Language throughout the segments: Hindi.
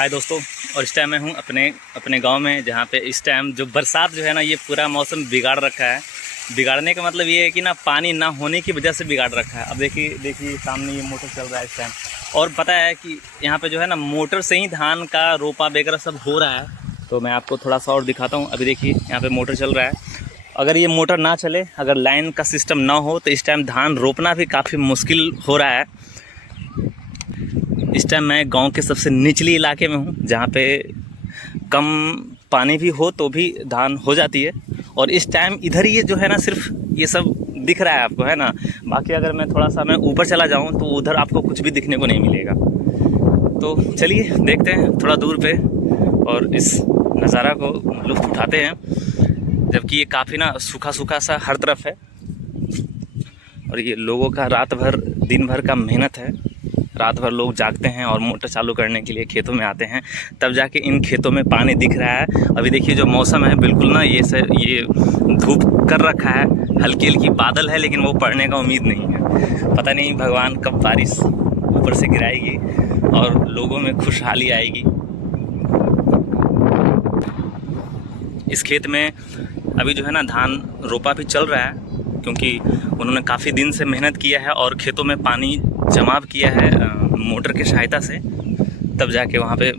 हाय दोस्तों। और इस टाइम मैं हूँ अपने गांव में, जहाँ पे इस टाइम जो बरसात जो है ना, ये पूरा मौसम बिगाड़ रखा है। बिगाड़ने का मतलब ये है कि ना, पानी ना होने की वजह से बिगाड़ रखा है। अब देखिए सामने ये मोटर चल रहा है इस टाइम। और पता है कि यहाँ पे जो है ना, मोटर से ही धान का रोपा वगैरह सब हो रहा है। तो मैं आपको थोड़ा सा और दिखाता हूँ। अभी देखिए यहाँ पर मोटर चल रहा है। अगर ये मोटर ना चले, अगर लाइन का सिस्टम ना हो, तो इस टाइम धान रोपना भी काफ़ी मुश्किल हो रहा है। इस टाइम मैं गांव के सबसे निचली इलाके में हूँ, जहाँ पे कम पानी भी हो तो भी धान हो जाती है। और इस टाइम इधर ये जो है ना, सिर्फ ये सब दिख रहा है आपको, है ना। बाकी अगर मैं थोड़ा सा ऊपर चला जाऊँ तो उधर आपको कुछ भी दिखने को नहीं मिलेगा। तो चलिए देखते हैं थोड़ा दूर पे और इस नज़ारा को लुत्फ़ उठाते हैं। जबकि ये काफ़ी ना सूखा सूखा सा हर तरफ है। और ये लोगों का रात भर दिन भर का मेहनत है। रात भर लोग जागते हैं और मोटर चालू करने के लिए खेतों में आते हैं, तब जाके इन खेतों में पानी दिख रहा है। अभी देखिए जो मौसम है, बिल्कुल ना ये धूप कर रखा है, हल्की हल्की बादल है, लेकिन वो पड़ने का उम्मीद नहीं है। पता नहीं भगवान कब बारिश ऊपर से गिराएगी और लोगों में खुशहाली आएगी। इस खेत में अभी जो है ना, धान रोपा भी चल रहा है, क्योंकि उन्होंने काफ़ी दिन से मेहनत किया है और खेतों में पानी जमाव किया है मोटर की सहायता से, तब जाके वहाँ पे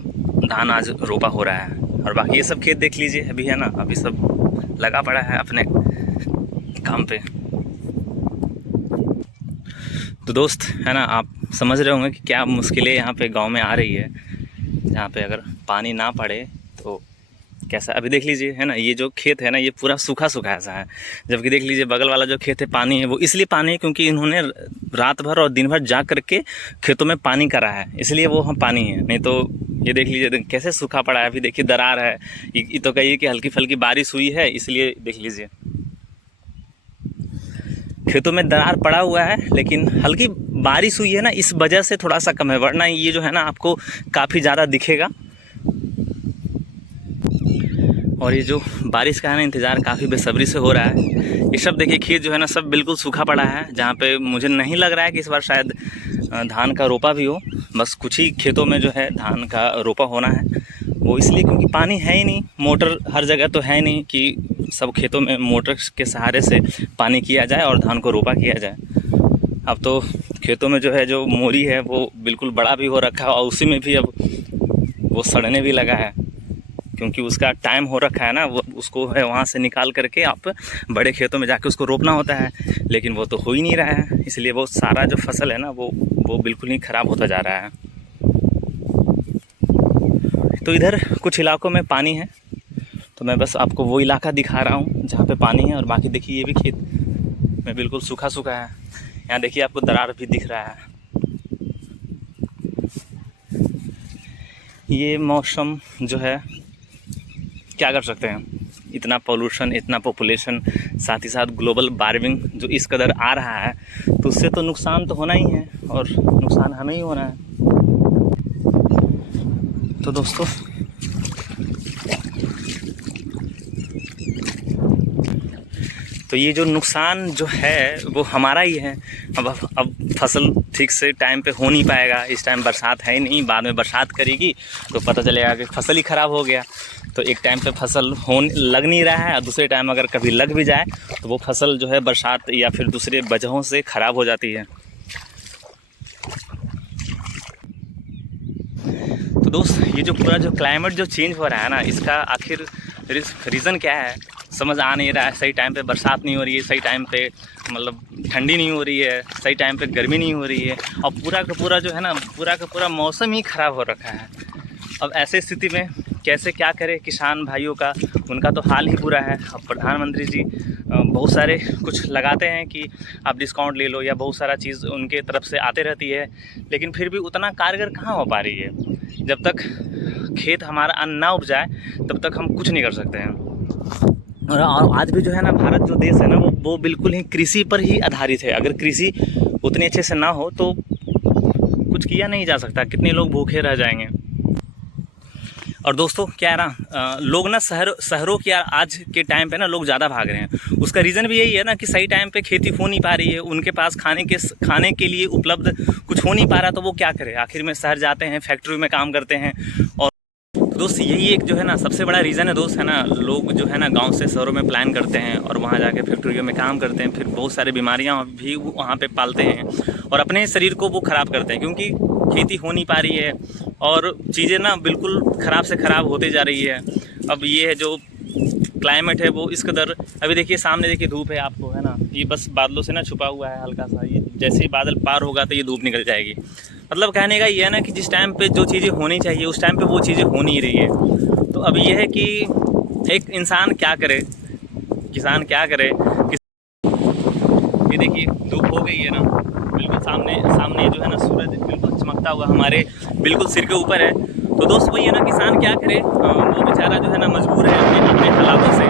धान आज रोपा हो रहा है। और बाकी ये सब खेत देख लीजिए, अभी है ना, अभी सब लगा पड़ा है अपने काम पे। तो दोस्त है ना, आप समझ रहे होंगे कि क्या मुश्किलें यहाँ पे गांव में आ रही है, जहाँ पे अगर पानी ना पड़े तो कैसा। अभी देख लीजिए है ना, ये जो खेत है ना, ये पूरा सूखा सूखा ऐसा है। जबकि देख लीजिए बगल वाला जो खेत है, पानी है, वो इसलिए पानी है क्योंकि इन्होंने रात भर और दिन भर जा करके खेतों में पानी करा है, इसलिए वो हम पानी है। नहीं तो ये देख लीजिए कैसे सूखा पड़ा है। अभी देखिए दरार है, ये तो कहिए कि हल्की फल्की बारिश हुई है, इसलिए देख लीजिए खेतों में दरार पड़ा हुआ है। लेकिन हल्की बारिश हुई है ना, इस वजह से थोड़ा सा कम है, वरना ये जो है ना, आपको काफ़ी ज़्यादा दिखेगा। और ये जो बारिश का है ना, इंतज़ार काफ़ी बेसब्री से हो रहा है। ये सब देखिए खेत जो है ना, सब बिल्कुल सूखा पड़ा है, जहाँ पे मुझे नहीं लग रहा है कि इस बार शायद धान का रोपा भी हो। बस कुछ ही खेतों में जो है धान का रोपा होना है, वो इसलिए क्योंकि पानी है ही नहीं। मोटर हर जगह तो है नहीं कि सब खेतों में मोटर के सहारे से पानी किया जाए और धान को रोपा किया जाए। अब तो खेतों में जो है, जो मोरी है, वो बिल्कुल बड़ा भी हो रखा है और उसी में भी अब वो सड़ने भी लगा है, क्योंकि उसका टाइम हो रखा है ना। वो उसको है वहाँ से निकाल करके आप बड़े खेतों में जाके उसको रोपना होता है, लेकिन वो तो हो ही नहीं रहा है। इसलिए वो सारा जो फसल है ना, वो बिल्कुल ही ख़राब होता जा रहा है। तो इधर कुछ इलाकों में पानी है, तो मैं बस आपको वो इलाका दिखा रहा हूँ जहाँ पे पानी है। और बाकी देखिए ये भी खेत में बिल्कुल सूखा सूखा है। यहाँ देखिए आपको दरार भी दिख रहा है। ये मौसम जो है, क्या कर सकते हैं, इतना पोल्यूशन, इतना पॉपुलेशन, साथ ही साथ ग्लोबल वार्मिंग जो इस कदर आ रहा है, तो उससे तो नुकसान तो होना ही है, और नुकसान हमें ही होना है। तो दोस्तों तो ये जो नुकसान जो है वो हमारा ही है। अब फसल ठीक से टाइम पे हो नहीं पाएगा। इस टाइम बरसात है ही नहीं, बाद में बरसात करेगी तो पता चलेगा कि फसल ही ख़राब हो गया। तो एक टाइम पे फसल लग नहीं रहा है, और दूसरे टाइम अगर कभी लग भी जाए तो वो फसल जो है बरसात या फिर दूसरे वजहों से ख़राब हो जाती है। तो दोस्त ये जो पूरा जो क्लाइमेट जो चेंज हो रहा है ना, इसका आखिर रीज़न क्या है, समझ आ नहीं रहा है। सही टाइम पे बरसात नहीं हो रही है, सही टाइम पे मतलब ठंडी नहीं हो रही है, सही टाइम पे गर्मी नहीं हो रही है, और पूरा का पूरा जो है ना, पूरा का पूरा मौसम ही ख़राब हो रखा है। अब ऐसे स्थिति में कैसे क्या करे किसान भाइयों का, उनका तो हाल ही बुरा है। अब प्रधानमंत्री जी बहुत सारे कुछ लगाते हैं कि आप डिस्काउंट ले लो, या बहुत सारा चीज़ उनके तरफ से आते रहती है, लेकिन फिर भी उतना कारगर कहाँ हो पा रही है। जब तक खेत हमारा अन्न ना उपजाए, तब तक हम कुछ नहीं कर सकते हैं। और आज भी जो है ना, भारत जो देश है ना, वो बिल्कुल ही कृषि पर ही आधारित है। अगर कृषि उतने अच्छे से ना हो तो कुछ किया नहीं जा सकता। कितने लोग भूखे रह जाएंगे। और दोस्तों क्या है ना, लोग ना शहरों की आज के टाइम पे ना लोग ज़्यादा भाग रहे हैं। उसका रीज़न भी यही है ना कि सही टाइम पे खेती हो नहीं पा रही है, उनके पास खाने के लिए उपलब्ध कुछ हो नहीं पा रहा, तो वो क्या करें, आखिर में शहर जाते हैं, फैक्ट्री में काम करते हैं। और दोस्त यही एक जो है ना सबसे बड़ा रीज़न है दोस्त, है ना, लोग जो है ना गांव से शहरों में प्लान करते हैं और वहां जाके फैक्ट्रियों में काम करते हैं, फिर बहुत सारी बीमारियां भी वहां पे पालते हैं और अपने शरीर को वो ख़राब करते हैं, क्योंकि खेती हो नहीं पा रही है और चीज़ें ना बिल्कुल ख़राब से ख़राब होते जा रही है। अब ये है जो क्लाइमेट है वो इस कदर, अभी देखिए सामने देखिए धूप है आपको, है ना, ये बस बादलों से ना छुपा हुआ है हल्का सा, ये जैसे ही बादल पार होगा तो ये धूप निकल जाएगी। मतलब कहने का ये है ना कि जिस टाइम पे जो चीज़ें होनी चाहिए उस टाइम पे वो चीज़ें हो नहीं रही है। तो अभी ये है कि एक इंसान क्या करे, किसान क्या करे। ये देखिए धूप हो गई है ना, बिल्कुल सामने जो है ना सूरज बिल्कुल चमकता हुआ हमारे बिल्कुल सिर के ऊपर है। तो दोस्त वही है ना, किसान क्या करे, वो बेचारा जो है ना मजबूर है अपने हालातों से।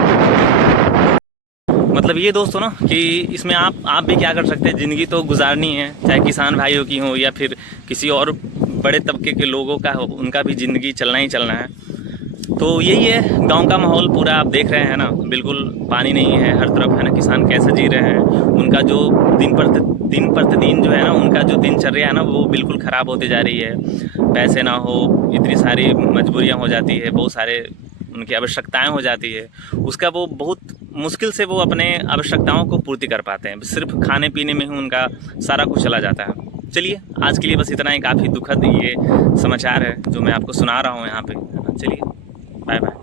मतलब ये दोस्तों ना कि इसमें आप भी क्या कर सकते हैं, ज़िंदगी तो गुजारनी है, चाहे किसान भाइयों की हो या फिर किसी और बड़े तबके के लोगों का हो, उनका भी ज़िंदगी चलना ही चलना है। तो यही है गांव का माहौल पूरा आप देख रहे हैं ना, बिल्कुल पानी नहीं है हर तरफ, है ना, किसान कैसे जी रहे हैं, उनका जो दिन प्रतिदिन जो है ना उनका जो दिनचर्या है ना वो बिल्कुल ख़राब होती जा रही है। पैसे ना हो, इतनी सारी मजबूरियां हो जाती है, बहुत सारे उनकी आवश्यकताएं हो जाती है, उसका वो बहुत मुश्किल से वो अपने आवश्यकताओं को पूर्ति कर पाते हैं। सिर्फ खाने पीने में ही उनका सारा कुछ चला जाता है। चलिए आज के लिए बस इतना ही, काफ़ी दुखद ये समाचार है जो मैं आपको सुना रहा हूँ यहाँ पे। चलिए बाय बाय।